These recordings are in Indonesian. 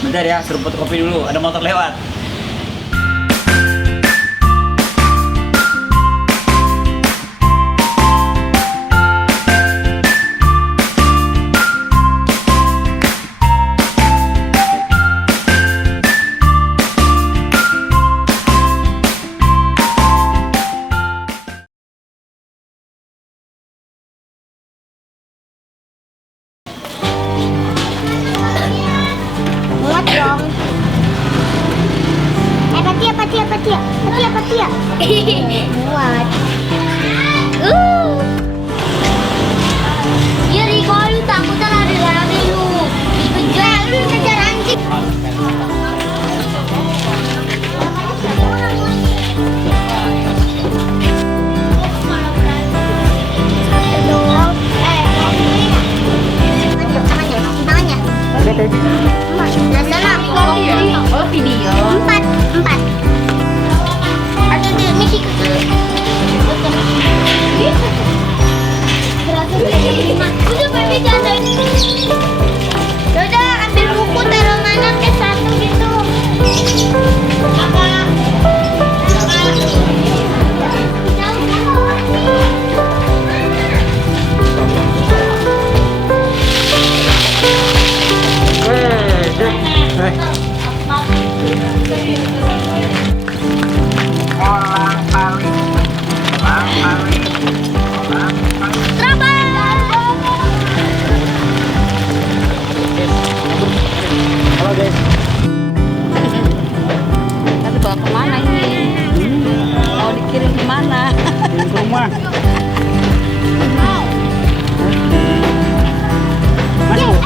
Bentar ya, suruh fotokopi dulu. Ada motor lewat. Muat dong. Patia. Muat. Ya Riko, lu takutan ada lagi lu. Dikejar, lu kejar anjing. Video. Empat. Ada di misi udah baby jangan. Yaudah ambil buku taruh mana ke satu gitu. Halo guys. Tapi bawa kemana ini? Mau dikirim kemana? Kirim ke rumah. Mana bu?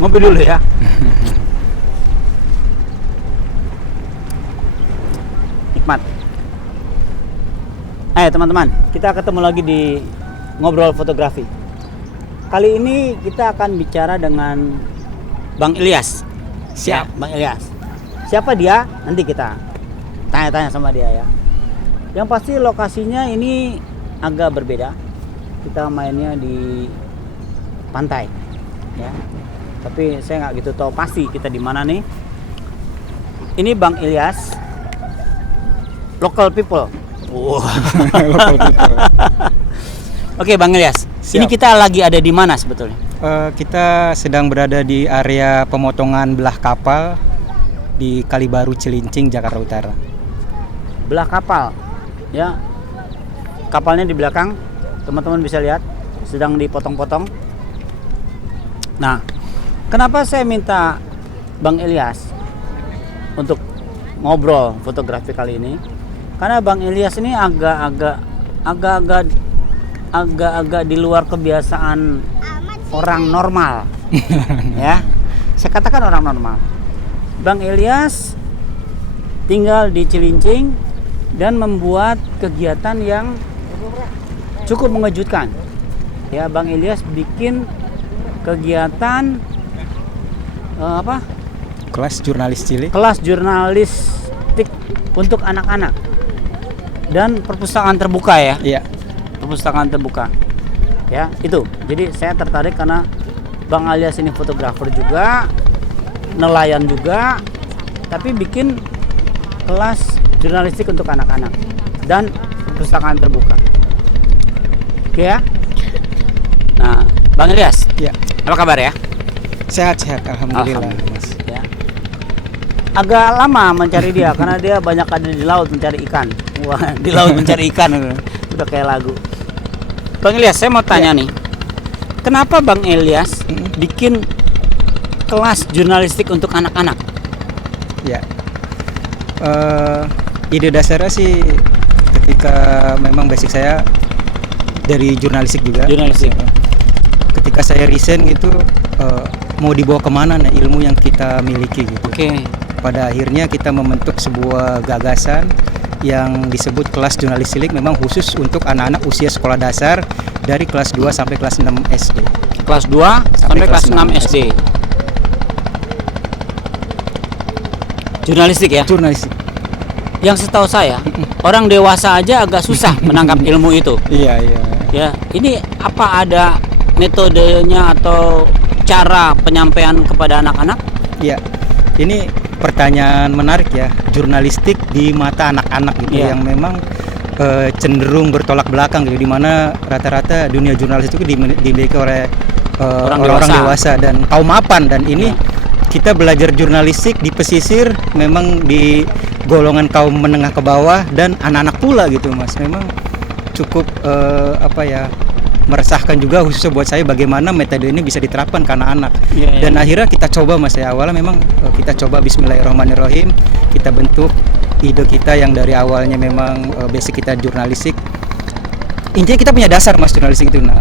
Ngopi dulu ya. Nikmat. Teman-teman, kita ketemu lagi di Ngobrol Fotografi. Kali ini kita akan bicara dengan Bang Ilyas. Siap. Ya, Bang Ilyas. Siapa dia? Nanti kita tanya-tanya sama dia ya. Yang pasti lokasinya ini agak berbeda. Kita mainnya di pantai, ya. Tapi saya nggak gitu tahu pasti kita di mana nih. Ini Bang Ilyas, local people. Wow. Local people. Oke, Bang Ilyas. Siap. Ini kita lagi ada di mana sebetulnya? Kita sedang berada di area pemotongan belah kapal di Kalibaru Cilincing, Jakarta Utara. Belah kapal, ya. Kapalnya di belakang, teman-teman bisa lihat, sedang dipotong-potong. Nah, kenapa saya minta Bang Ilyas untuk ngobrol fotografi kali ini? Karena Bang Ilyas ini agak-agak di luar kebiasaan orang normal. Ya. Saya katakan orang normal. Bang Ilyas tinggal di Cilincing dan membuat kegiatan yang cukup mengejutkan. Ya, Bang Ilyas bikin kegiatan Kelas jurnalis cilik. kelas jurnalistik untuk anak-anak dan perpustakaan terbuka ya. Iya. Perpustakaan terbuka. Ya, itu. Jadi saya tertarik karena Bang Ilyas ini fotografer juga, nelayan juga, tapi bikin kelas jurnalistik untuk anak-anak dan perpustakaan terbuka. Oke ya? Nah, Bang Ilyas, Iya. apa kabar ya? Sehat-sehat, alhamdulillah, Alhamdulillah. Mas. Ya. Agak lama mencari dia karena dia banyak ada di laut mencari ikan. Wah, di laut mencari ikan. Udah kayak lagu. Bang Ilyas, saya mau tanya nih. Kenapa Bang Ilyas bikin kelas jurnalistik untuk anak-anak? Ya. Ide dasarnya sih ketika memang basic saya dari jurnalistik juga. Jurnalistik. Ketika saya resign gitu, mau dibawa kemana nah ilmu yang kita miliki gitu. Oke. Pada akhirnya kita membentuk sebuah gagasan yang disebut kelas jurnalis cilik, memang khusus untuk anak-anak usia sekolah dasar dari kelas 2 sampai kelas 6 SD. Kelas 2 sampai kelas 6 SD. Jurnalistik ya? Jurnalistik. Yang setahu saya, orang dewasa aja agak susah menangkap ilmu itu. Iya, iya. Ya, ini apa ada metodenya atau cara penyampaian kepada anak-anak? Iya. Ini pertanyaan menarik ya. Jurnalistik di mata anak-anak gitu Iya. yang memang cenderung bertolak belakang gitu, di mana rata-rata dunia jurnalistik itu dimiliki oleh orang-orang dewasa dan kaum mapan, dan ini kita belajar jurnalistik di pesisir memang di golongan kaum menengah ke bawah dan anak-anak pula gitu Mas. Memang cukup meresahkan juga khususnya buat saya bagaimana metode ini bisa diterapkan ke anak-anak. Dan akhirnya kita coba Mas ya, awalnya memang kita coba bismillahirrahmanirrahim, kita bentuk ide kita yang dari awalnya memang basic kita jurnalistik. Intinya kita punya dasar Mas jurnalistik itu. Nah,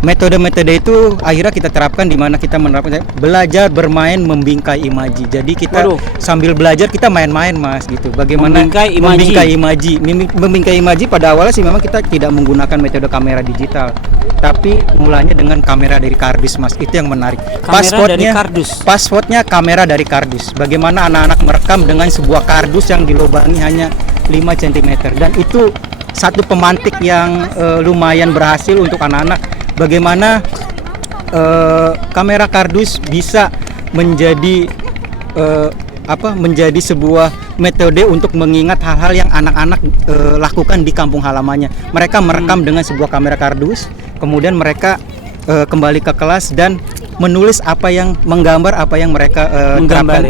metode-metode itu akhirnya kita terapkan di mana kita menerapkan belajar bermain membingkai imaji. Jadi kita sambil belajar kita main-main Mas gitu. Bagaimana membingkai imaji pada awalnya sih memang kita tidak menggunakan metode kamera digital. Tapi mulanya dengan kamera dari kardus Mas. Itu yang menarik. Passwordnya kamera dari kardus. Bagaimana anak-anak merekam dengan sebuah kardus yang dilubangi hanya 5 cm, dan itu satu pemantik yang lumayan berhasil untuk anak-anak. Bagaimana kamera kardus bisa menjadi menjadi sebuah metode untuk mengingat hal-hal yang anak-anak lakukan di kampung halamannya. Mereka merekam dengan sebuah kamera kardus, kemudian mereka kembali ke kelas dan menulis menggambar apa yang mereka terapkan,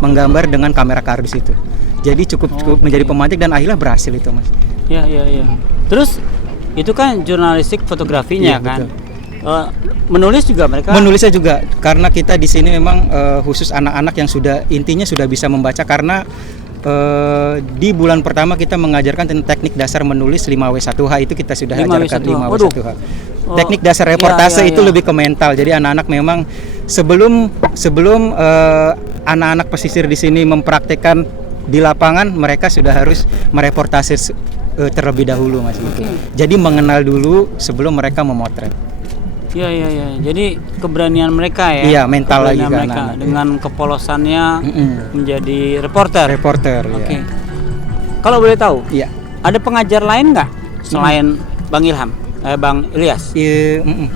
menggambar dengan kamera kardus itu. Jadi cukup menjadi pemantik dan akhirnya berhasil itu Mas. Ya. Terus itu kan jurnalistik fotografinya kan. Menulis juga mereka. Menulisnya juga karena kita di sini memang khusus anak-anak yang intinya sudah bisa membaca, karena di bulan pertama kita mengajarkan tentang teknik dasar menulis 5W1H, itu kita sudah ajarkan 5W1H. Teknik dasar reportase itu lebih ke mental. Jadi anak-anak memang sebelum anak-anak pesisir di sini mempraktekkan di lapangan, mereka sudah harus mereportase terlebih dahulu Mas gitu. Jadi mengenal dulu sebelum mereka memotret. Iya. Jadi keberanian mereka ya. Iya, mental lagi mereka kan dengan kepolosannya menjadi reporter. Oke. Kalau boleh tahu, iya. Ada pengajar lain nggak selain Bang Ilham? Bang Ilyas?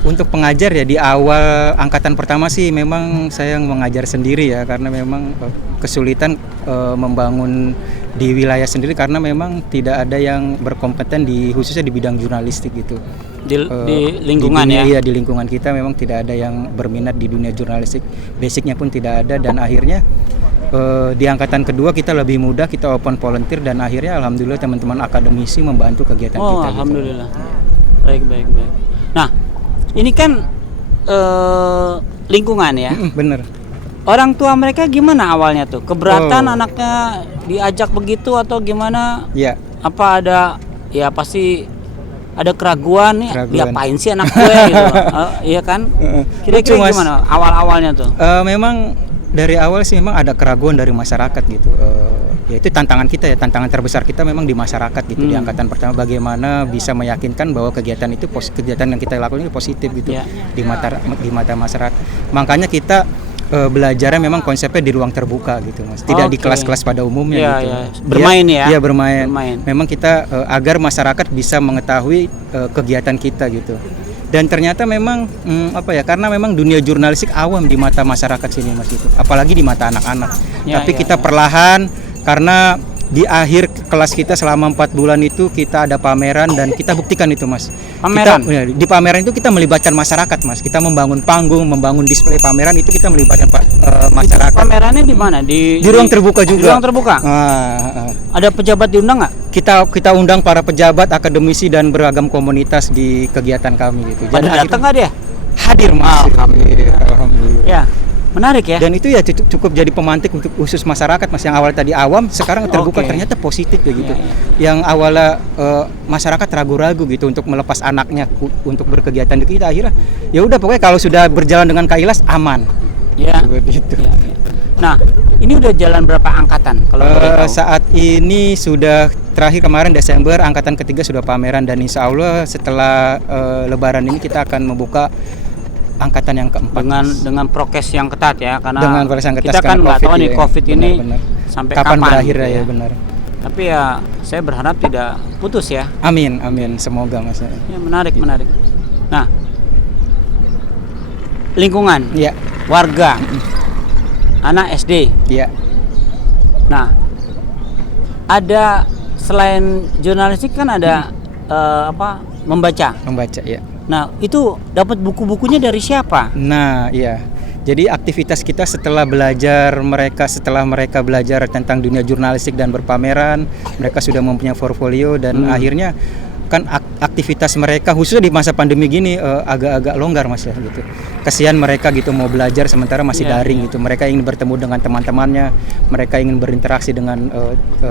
Untuk pengajar ya di awal angkatan pertama sih memang saya mengajar sendiri ya, karena memang kesulitan membangun di wilayah sendiri karena memang tidak ada yang berkompeten khususnya di bidang jurnalistik gitu. Di lingkungan Iya, di lingkungan kita memang tidak ada yang berminat di dunia jurnalistik. Basicnya pun tidak ada, dan akhirnya di angkatan kedua kita lebih mudah, kita open volunteer, dan akhirnya alhamdulillah teman-teman akademisi membantu kegiatan kita. Alhamdulillah. Gitu. Baik. Nah, ini kan lingkungan ya. Bener. Orang tua mereka gimana awalnya tuh? Keberatan anaknya diajak begitu atau gimana? Iya. Apa ada pasti ada keraguan nih, diapain sih anak gue gitu. Iya kan? Kira-kira gimana awal-awalnya tuh? Memang dari awal sih memang ada keraguan dari masyarakat gitu. Ya itu tantangan kita ya, tantangan terbesar kita memang di masyarakat gitu. Di angkatan pertama bagaimana bisa meyakinkan bahwa kegiatan yang kita lakukan itu positif gitu di mata masyarakat. Makanya kita belajarnya memang konsepnya di ruang terbuka gitu Mas. Tidak di kelas-kelas pada umumnya gitu. Bermain Iya, bermain. Memang kita agar masyarakat bisa mengetahui kegiatan kita gitu. Dan ternyata memang karena memang dunia jurnalistik awam di mata masyarakat sini Mas gitu. Apalagi di mata anak-anak. Tapi kita perlahan, karena di akhir kelas kita selama 4 bulan itu kita ada pameran dan kita buktikan itu Mas. Pameran? Di pameran itu kita melibatkan masyarakat Mas. Kita membangun panggung, membangun display pameran, itu kita melibatkan masyarakat. Pamerannya di mana? Di ruang terbuka juga. Di ruang terbuka? Ada pejabat diundang nggak? Kita undang para pejabat, akademisi, dan beragam komunitas di kegiatan kami gitu. Pada datang nggak dia? Hadir Mas. Alhamdulillah. Ya. Menarik ya. Dan itu ya cukup jadi pemantik untuk khusus masyarakat Mas, yang awal tadi awam sekarang terbuka ternyata positif ya gitu. Yang awalnya masyarakat ragu-ragu gitu untuk melepas anaknya untuk berkegiatan di kita, akhirnya ya udah pokoknya kalau sudah berjalan dengan kailas aman. Ya. Gitu. Ya. Nah, ini udah jalan berapa angkatan kalau boleh tahu? Saat ini sudah terakhir kemarin Desember angkatan ketiga sudah pameran, dan insya Allah setelah Lebaran ini kita akan membuka angkatan yang keempat dengan prokes yang ketat ya, karena dengan prokes yang ketat, kita kan nggak tahu nih COVID ini benar. sampai kapan berakhir gitu ya benar. Tapi ya saya berharap tidak putus ya. Amin, amin. Semoga Mas. Ya menarik. Nah, lingkungan, Iya, warga, anak SD. iya. Nah, ada selain jurnalistik kan ada membaca. Membaca, ya. Nah, itu dapat buku-bukunya dari siapa? Nah, iya. Jadi aktivitas kita setelah mereka belajar tentang dunia jurnalistik dan berpameran, mereka sudah mempunyai portfolio dan akhirnya kan aktivitas mereka khususnya di masa pandemi gini agak-agak longgar Mas ya gitu. Kasihan mereka gitu mau belajar sementara masih daring gitu. Mereka ingin bertemu dengan teman-temannya, mereka ingin berinteraksi dengan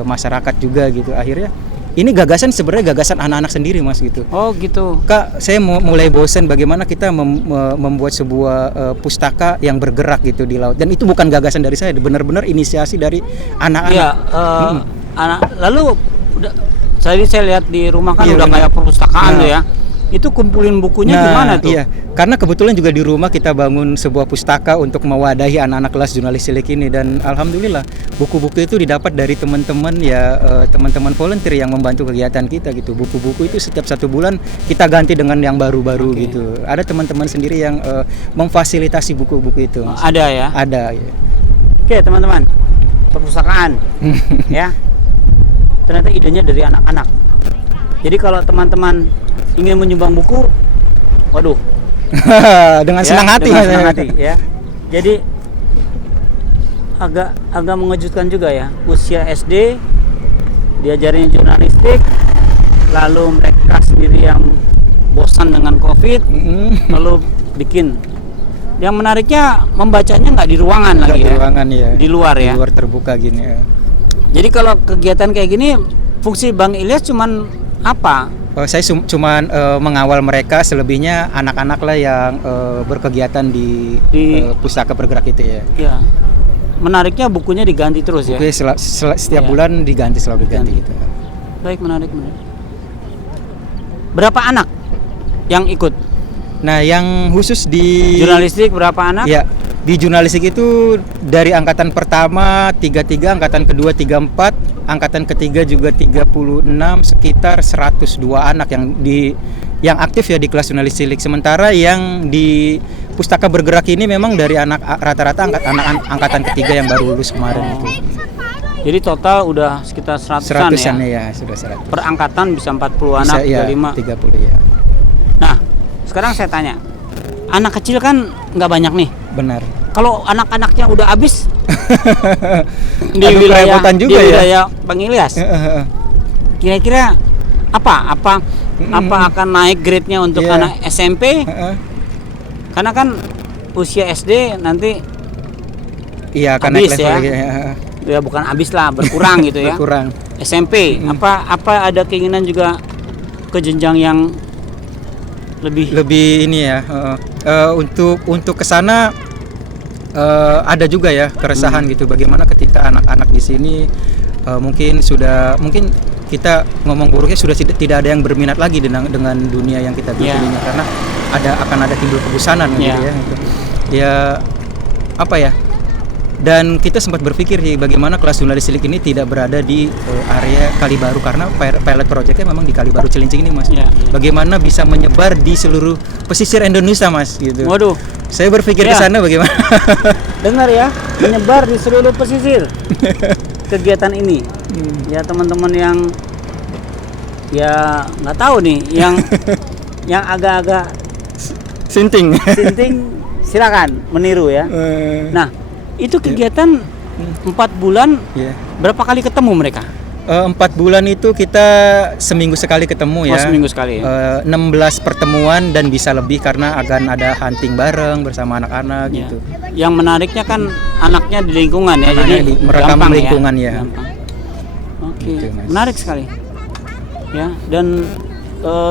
masyarakat juga gitu. Akhirnya ini sebenarnya gagasan anak-anak sendiri Mas gitu. Oh gitu. Kak, saya mulai bosan bagaimana kita membuat sebuah pustaka yang bergerak gitu di laut. Dan itu bukan gagasan dari saya, benar-benar inisiasi dari anak-anak. Iya, anak. Lalu udah saya lihat di rumah kan udah kayak perpustakaan tuh ya. Itu kumpulin bukunya gimana tuh? Iya, karena kebetulan juga di rumah kita bangun sebuah pustaka untuk mewadahi anak-anak kelas jurnalistik ini dan alhamdulillah buku-buku itu didapat dari teman-teman teman-teman volunteer yang membantu kegiatan kita gitu. Buku-buku itu setiap 1 bulan kita ganti dengan yang baru-baru gitu. Ada teman-teman sendiri yang memfasilitasi buku-buku itu. Ada ya? Ada. Ya. Oke teman-teman, perpustakaan ya. Ternyata idenya dari anak-anak. Jadi kalau teman-teman ingin menyumbang buku, waduh, dengan senang hati, dengan senang hati ya. Jadi agak mengejutkan juga ya, usia SD diajarin jurnalistik, lalu mereka sendiri yang bosan dengan COVID, lalu bikin. Yang menariknya membacanya nggak di ruangan lagi ya, di ruangan ya, di luar ya, di luar terbuka gini ya. Jadi kalau kegiatan kayak gini, fungsi Bang Ilyas cuman apa? Saya cuman mengawal mereka, selebihnya anak-anak lah yang berkegiatan di pustaka bergerak itu ya. Ya. Menariknya bukunya diganti terus ya. Bukunya setiap bulan selalu diganti gitu. Baik, menarik. Berapa anak yang ikut? Nah, yang khusus di jurnalistik berapa anak? Ya, di jurnalistik itu dari angkatan pertama 33, angkatan kedua 34, angkatan ketiga juga 36, sekitar 102 anak yang aktif ya di kelas jurnalistik. Sementara yang di pustaka bergerak ini memang dari anak rata-rata anak angkatan ketiga yang baru lulus kemarin itu. Jadi total udah sekitar 100-an ya, sudah 100. Per angkatan bisa 40 anak, bisa, 35. 30 ya. Nah, sekarang saya tanya. Anak kecil kan nggak banyak nih. Benar. Kalau anak-anaknya udah habis di juga wilayah Bang Ilyas, kira-kira apa akan naik grade-nya untuk anak SMP? Karena kan usia SD nanti akan habis naik level ya. Ya bukan habis lah, berkurang gitu ya. Berkurang. SMP, apa ada keinginan juga ke jenjang yang lebih ini ya. Untuk kesana ada juga ya keresahan gitu. Bagaimana ketika anak-anak di sini mungkin kita ngomong buruknya sudah tidak ada yang berminat lagi dengan dunia yang kita bikin karena akan ada timbul kebosanan gitu ya. Ya apa ya? Dan kita sempat berpikir sih bagaimana kelas jurnalistik ini tidak berada di area Kalibaru karena pilot projectnya memang di Kalibaru Cilincing ini Mas. Bagaimana bisa menyebar di seluruh pesisir Indonesia Mas gitu. Waduh, saya berpikir ke sana bagaimana. Dengar ya, menyebar di seluruh pesisir kegiatan ini. Ya teman-teman yang ya nggak tahu nih, yang agak-agak sinting silakan meniru ya. Nah, itu kegiatan 4 bulan, berapa kali ketemu mereka? 4 bulan itu kita seminggu sekali ketemu ya. Seminggu sekali ya? 16 pertemuan dan bisa lebih karena akan ada hunting bareng bersama anak-anak gitu. Yang menariknya kan anaknya di lingkungan ya, jadi merekam lingkungan ya. Oke, gitu, menarik sekali. Ya, dan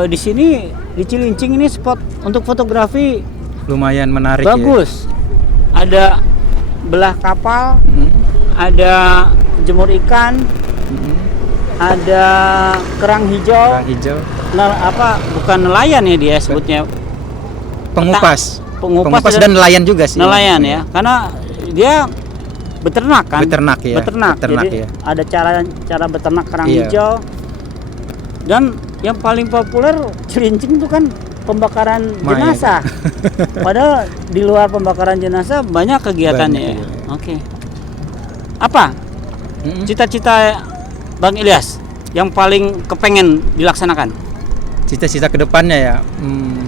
di sini di Cilincing ini spot untuk fotografi lumayan menarik. Bagus. Ada belah kapal, ada jemur ikan, ada kerang hijau. Bukan nelayan ya dia sebutnya, pengupas pengupas dan nelayan juga sih. Nelayan ya, karena dia beternak kan? Beternak ya. Beternak. Jadi ya. ada cara beternak kerang Iya. hijau. Dan yang paling populer cilincing itu kan pembakaran Mayat. jenazah. Padahal di luar pembakaran jenazah banyak kegiatannya. Banyak, Ya. iya. Oke. Apa cita-cita Bang Ilyas yang paling kepengen dilaksanakan? Cita-cita kedepannya ya,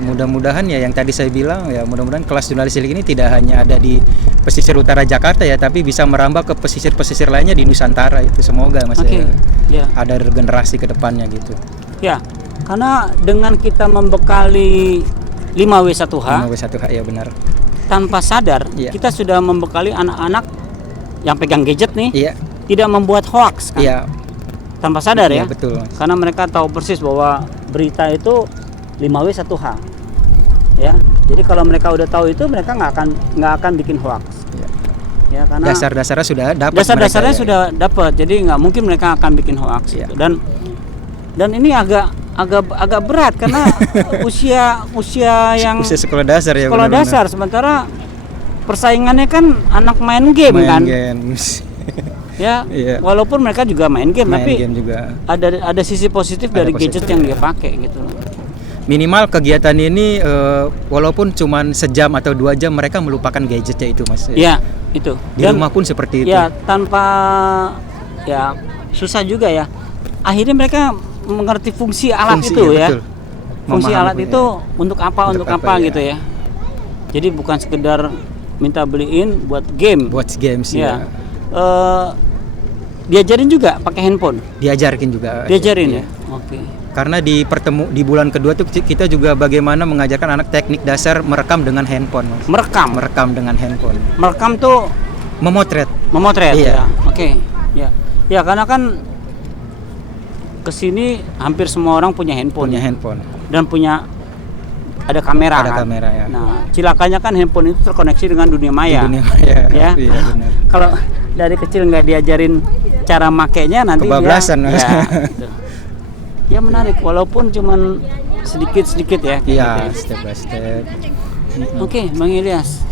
mudah-mudahan ya yang tadi saya bilang ya, mudah-mudahan kelas jurnalistik ini tidak hanya ada di pesisir utara Jakarta ya, tapi bisa merambah ke pesisir-pesisir lainnya di Nusantara itu, semoga Mas Oke. Ya. ada regenerasi kedepannya gitu. Ya. Karena dengan kita membekali 5W1H 5W1H ya benar. tanpa sadar Iya. kita sudah membekali anak-anak yang pegang gadget nih Iya, tidak membuat hoax kan? iya, Tanpa sadar iya, ya. betul Mas. Karena mereka tahu persis bahwa berita itu 5W1H. Ya. Jadi kalau mereka udah tahu itu, mereka nggak akan bikin hoax. Iya. Ya, karena Dasar-dasarnya sudah dapat. dasar-dasarnya mereka, ya. sudah dapat. Jadi nggak mungkin mereka akan bikin hoax. Iya. Gitu. Dan ini agak berat karena usia yang Usia sekolah dasar ya. sekolah benar-benar. dasar, sementara persaingannya kan anak main game Main kan. games. Ya, Iya. walaupun mereka juga main game, Main tapi game juga. ada sisi positif Ada dari positif, gadget yang ya. dia pakai gitu loh. Minimal kegiatan ini walaupun cuman sejam atau 2 jam mereka melupakan gadgetnya itu Mas. Ya, itu. Di rumah pun seperti itu. Ya, tanpa ya susah juga ya. Akhirnya mereka mengerti fungsi alat Fungsi, itu iya, ya. betul. Fungsi Memahami, alat ya. itu untuk apa Untuk apa, ya. gitu ya. Jadi bukan sekedar minta beliin buat game. Buat games ya. ya. Diajarin juga pakai handphone. Diajarkin juga. Diajarin Iya. ya. Oke. Karena di bulan kedua tuh kita juga bagaimana mengajarkan anak teknik dasar merekam dengan handphone Mas. Merekam dengan handphone. Merekam tuh Memotret. memotret ya. Iya. Oke. Ya. Ya, karena kan kesini hampir semua orang punya handphone. Punya handphone. Dan punya ada kamera. Ada kan? kamera ya. Nah, cilakanya kan handphone itu terkoneksi dengan dunia maya. Di dunia maya. Ya. Iya benar. Kalau dari kecil nggak diajarin cara makainya, nanti Kebablasan, dia, Mas. ya, gitu. Ya menarik, walaupun cuman sedikit-sedikit ya. kayak Iya, gitu ya. step by step. Oke, Bang Ilyas.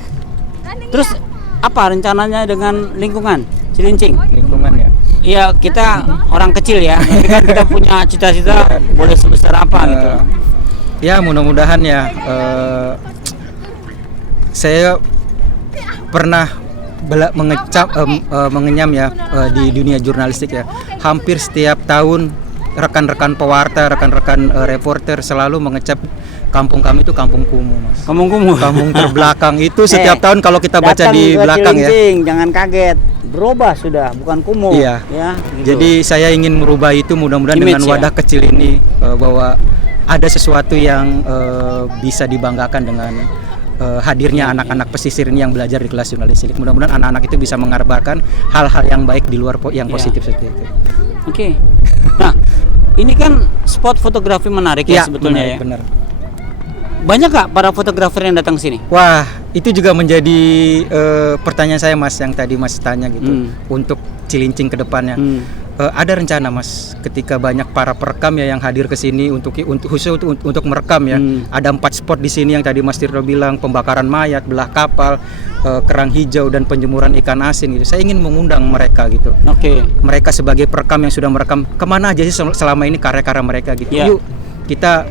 Terus apa rencananya dengan lingkungan Cilincing? Lingkungan ya. Iya, kita orang kecil ya, tapi kan kita punya cita-cita boleh sebesar apa gitu. Ya mudah-mudahan ya. Saya pernah mengenyam ya di dunia jurnalistik ya. Hampir setiap tahun rekan-rekan pewarta, rekan-rekan reporter selalu mengecap kampung kami itu kampung kumuh Mas. Kampung kumuh. Kampung terbelakang itu setiap tahun kalau kita baca Datang di ke belakang ya. Cilincing, jangan kaget. Berubah sudah, bukan kumuh. Iya. Ya, gitu. Jadi saya ingin merubah itu, mudah-mudahan Image, dengan ya? wadah kecil ini bahwa ada sesuatu yang bisa dibanggakan dengan hadirnya anak-anak pesisir ini yang belajar di kelas jurnalistik. Mudah-mudahan anak-anak itu bisa mengabarkan hal-hal yang baik di luar yang Iya. positif seperti itu. Oke. Nah, ini kan spot fotografi menarik ya sebetulnya benar, ya. benar. Banyak nggak para fotografer yang datang ke sini? Wah, itu juga menjadi pertanyaan saya Mas yang tadi Mas tanya gitu untuk Cilincing ke depannya. Ada rencana Mas ketika banyak para perekam ya yang hadir ke sini khusus untuk merekam ya. Ada 4 spot di sini yang tadi Mas Tirto bilang, pembakaran mayat, belah kapal, kerang hijau dan penjemuran ikan asin gitu. Saya ingin mengundang mereka gitu. Oke. Mereka sebagai perekam yang sudah merekam kemana aja sih selama ini karya-karya mereka gitu. Yeah. Yuk kita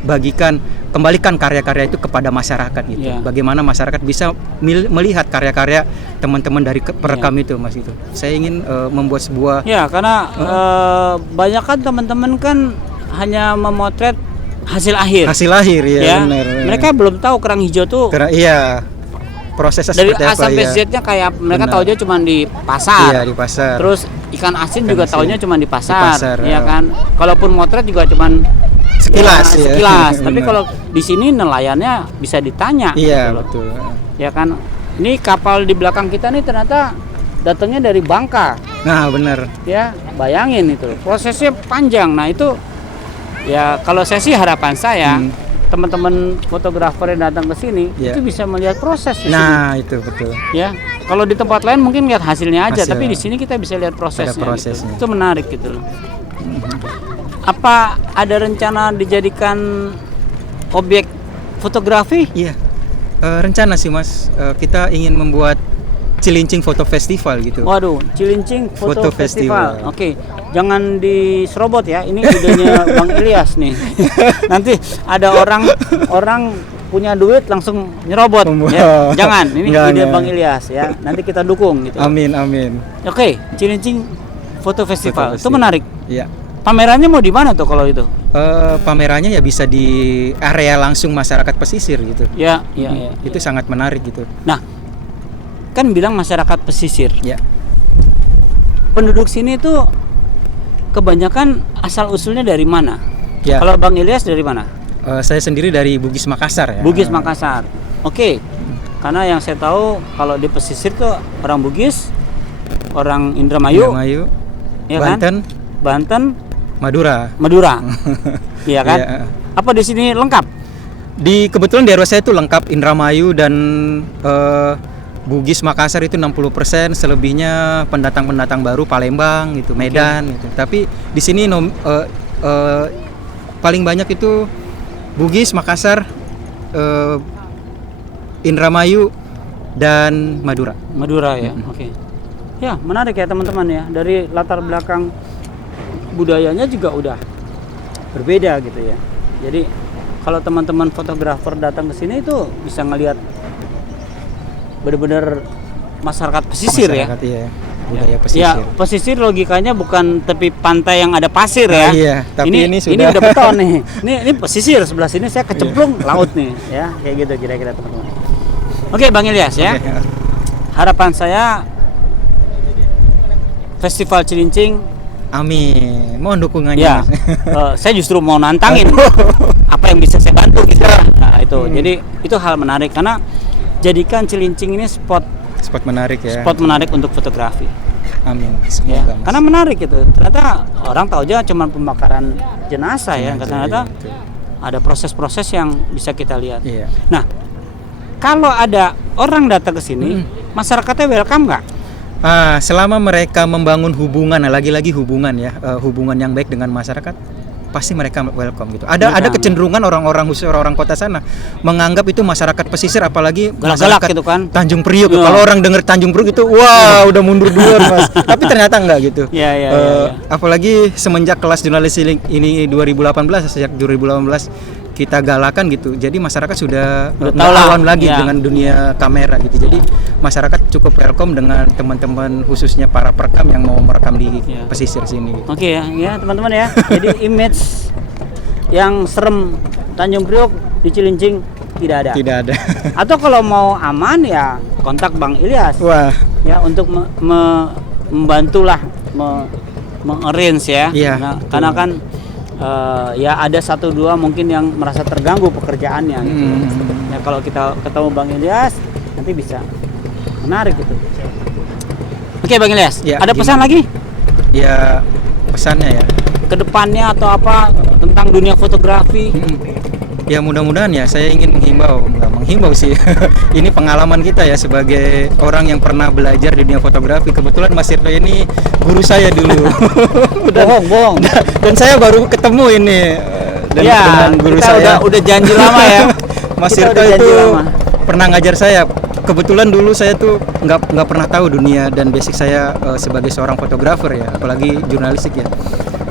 kembalikan karya-karya itu kepada masyarakat gitu. Yeah. Bagaimana masyarakat bisa melihat karya-karya teman-teman dari perekam itu Mas itu. Saya ingin membuat sebuah Ya, karena banyak kan teman-teman kan hanya memotret hasil akhir. hasil akhir ya, benar. Mereka belum tahu kerang hijau tuh Iya. Prosesnya dari seperti A apa sampai ya. Z-nya kayak mereka Benar. taunya cuma di pasar. Iya, di pasar. Terus ikan asin Ikan juga asin. taunya cuma di pasar, pasar, ya ya. kan. Kalaupun motret juga cuma Sekilas, ya. sekilas. Tapi Benar. kalau di sini nelayannya bisa ditanya. Iya, gitu loh. betul. Ya kan. Ini kapal di belakang kita nih ternyata datangnya dari Bangka. Nah, benar. Ya, bayangin itu. Prosesnya panjang. Nah, itu ya kalau saya sih harapan saya teman-teman fotografer yang datang ke sini Iya. itu bisa melihat proses di sini. Nah, itu betul. Ya, kalau di tempat lain mungkin lihat hasilnya aja, Hasil. tapi di sini kita bisa lihat prosesnya. Ada prosesnya. Gitu. Itu menarik gitu loh. Apa ada rencana dijadikan objek fotografi? Iya. Rencana sih Mas, kita ingin membuat Cilincing Foto Festival gitu. Waduh, Cilincing Foto, Foto Festival. Festival. Oke, jangan diserobot ya. Ini idenya Bang Ilyas nih. Nanti ada orang punya duit langsung nyerobot. Ya. Jangan, ini ide Enggak. Bang Ilyas ya. Nanti kita dukung gitu. Amin, amin. Oke, Cilincing Foto Festival. Foto Itu menarik. Iya. Pamerannya mau di mana tuh kalau itu? Pamerannya ya bisa di area langsung masyarakat pesisir gitu. Ya, ya. Itu sangat menarik gitu. Nah, kan bilang masyarakat pesisir. Ya. Penduduk sini tuh kebanyakan asal usulnya dari mana? Ya. Kalau Bang Ilyas dari mana? Saya sendiri dari Bugis Makassar ya. Bugis Makassar. Oke. Karena yang saya tahu kalau di pesisir tuh orang Bugis, orang Indramayu, Indramayu, ya Banten, kan? Banten, Madura. Madura. Iya kan? Iya. Apa di sini lengkap? Kebetulan di daerah saya itu lengkap Indramayu dan Bugis Makassar itu 60%, selebihnya pendatang-pendatang baru Palembang gitu, Medan gitu. Tapi di sini paling banyak itu Bugis, Makassar, Indramayu dan Madura. Madura ya. Oke. Ya, menarik ya teman-teman ya. Dari latar belakang budayanya juga udah berbeda gitu ya. Jadi kalau teman-teman fotografer datang ke sini itu bisa ngelihat benar-benar masyarakat pesisir Masyarakat, ya. Iya, budaya pesisir. Ya, pesisir logikanya bukan tepi pantai yang ada pasir ya. Iya, tapi ini sudah- udah beton nih. Ini pesisir, sebelah sini saya kecemplung laut nih ya. Kayak gitu kira-kira teman-teman. Oke, Bang Ilyas ya. Oke. Harapan saya Festival Cilincing, Amin. Mohon dukungannya. ya, Mas. saya justru mau nantangin apa yang bisa saya bantu gitu. Nah, itu. Jadi itu hal menarik karena jadikan Cilincing ini spot Spot menarik ya. menarik untuk fotografi. Amin. Ya, Semoga. Mas. karena menarik gitu. Ternyata orang tahu aja cuma pembakaran jenazah ya. Ternyata Iya, ada proses-proses yang bisa kita lihat. Iya. Nah, kalau ada orang datang ke sini, masyarakatnya welcome nggak? Selama mereka membangun hubungan, lagi-lagi hubungan ya, hubungan yang baik dengan masyarakat, pasti mereka welcome gitu. Ada Welcome. kecenderungan orang-orang khusus orang kota sana menganggap itu masyarakat pesisir, apalagi Galak-galak masyarakat gitu kan? Tanjung Priok. Ya. Kalau orang dengar Tanjung Priok itu, wah udah mundur duluan Mas. Tapi ternyata enggak gitu. Ya, ya, Apalagi semenjak kelas jurnalistik ini 2018, sejak 2018 kita galakan gitu. Jadi masyarakat sudah Udah nggak tahu lah. lawan lagi Ya. dengan dunia kamera gitu. Jadi masyarakat cukup welcome dengan teman-teman khususnya para perekam yang mau merekam di Ya. pesisir sini gitu. Oke ya teman-teman ya. Jadi image yang serem Tanjung Priok di Cilincing tidak ada. Tidak ada. Atau kalau mau aman ya kontak Bang Ilyas Wah, ya untuk membantulah mengarrange ya. Iya, Karena kan ya ada 1-2 mungkin yang merasa terganggu pekerjaannya gitu. Ya kalau kita ketemu Bang Ilyas nanti bisa menarik gitu. Oke Bang Ilyas, Ya, ada pesan gimana? lagi ya pesannya ya. ke depannya atau apa tentang dunia fotografi? Ya mudah-mudahan ya, saya ingin nggak menghimbau sih. Ini pengalaman kita ya sebagai orang yang pernah belajar di dunia fotografi. Kebetulan Mas Tirto ini guru saya dulu. Bohong. Dan saya baru ketemu ini dengan guru kita saya. udah janji lama ya. Mas Kita Tirto udah janji itu lama. pernah ngajar saya. Kebetulan dulu saya tuh nggak pernah tahu dunia dan basic saya sebagai seorang fotografer ya, apalagi jurnalistik ya.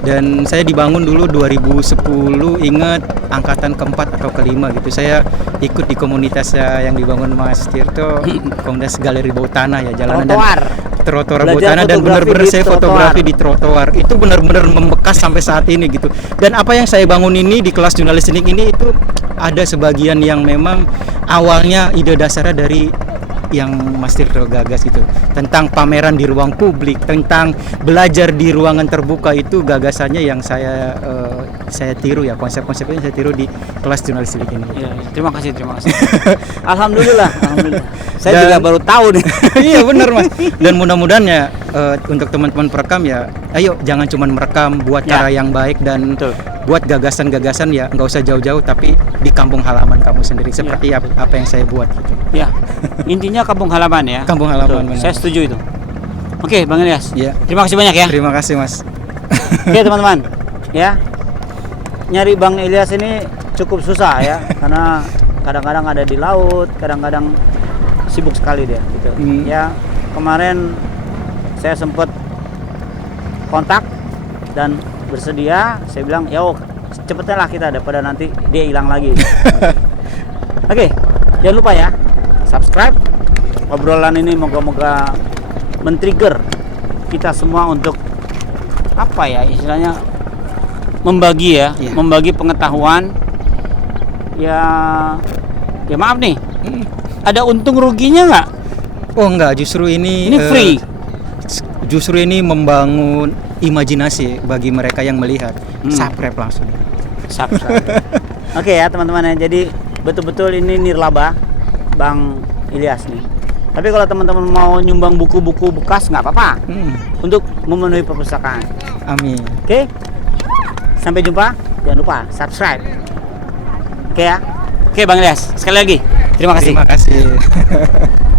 Dan saya dibangun dulu 2010, ingat angkatan keempat atau kelima gitu. Saya ikut di komunitas yang dibangun Mas Tirto, komunitas Galeri Bawah Tanah ya, jalanan trotoar bawah Belajar tanah, dan fotografi benar-benar di saya trotoar. fotografi di trotoar. Itu benar-benar membekas sampai saat ini gitu. Dan apa yang saya bangun ini di kelas jurnalistik ini itu ada sebagian yang memang awalnya ide dasarnya dari yang Mas Tirto gagas gitu, tentang pameran di ruang publik, tentang belajar di ruangan terbuka. Itu gagasannya yang saya tiru ya, konsep-konsepnya saya tiru di kelas jurnalistik ini. Ya, terima kasih. Alhamdulillah. Saya juga Dan- baru tahu nih. Iya benar Mas. Dan mudah-mudahan ya untuk teman-teman perekam ya, ayo jangan cuma merekam, buat Ya. cara yang baik dan Betul. buat gagasan-gagasan ya nggak usah jauh-jauh, tapi di kampung halaman kamu sendiri seperti apa yang saya buat gitu. Ya, intinya kampung halaman ya. Kampung halaman, Betul, benar. saya setuju itu. Oke, Bang Ilyas. Iya. Terima kasih banyak ya. Terima kasih Mas. Oke, teman-teman. Ya. Nyari Bang Ilyas ini cukup susah ya, karena kadang-kadang ada di laut, kadang-kadang sibuk sekali dia gitu. Hmm. Ya, kemarin saya sempat kontak dan bersedia. Saya bilang, ya cepetnya lah kita daripada nanti dia hilang lagi. Oke, jangan lupa ya subscribe. Obrolan ini moga-moga men-trigger kita semua untuk apa ya istilahnya, membagi ya, Iya. membagi pengetahuan. Ya maaf nih, ada untung ruginya nggak? Oh enggak, justru ini Free. Justru ini membangun imajinasi bagi mereka yang melihat. Subscribe langsung. Subscribe. Oke ya teman-teman ya, jadi betul-betul ini nirlaba Bang Ilyas nih. Tapi kalau teman-teman mau nyumbang buku-buku bekas nggak apa-apa, untuk memenuhi perpustakaan. Amin. Oke, sampai jumpa. Jangan lupa subscribe. Oke ya. Oke Bang Ilyas, sekali lagi terima kasih. Terima kasih.